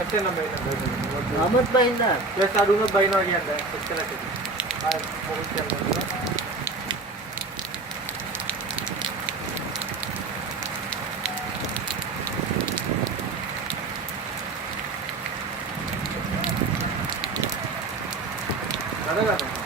Amat bahin na. Plus aduna bahin lagi anda. Setelah itu. बहुत चल रहा है. Ada nggak?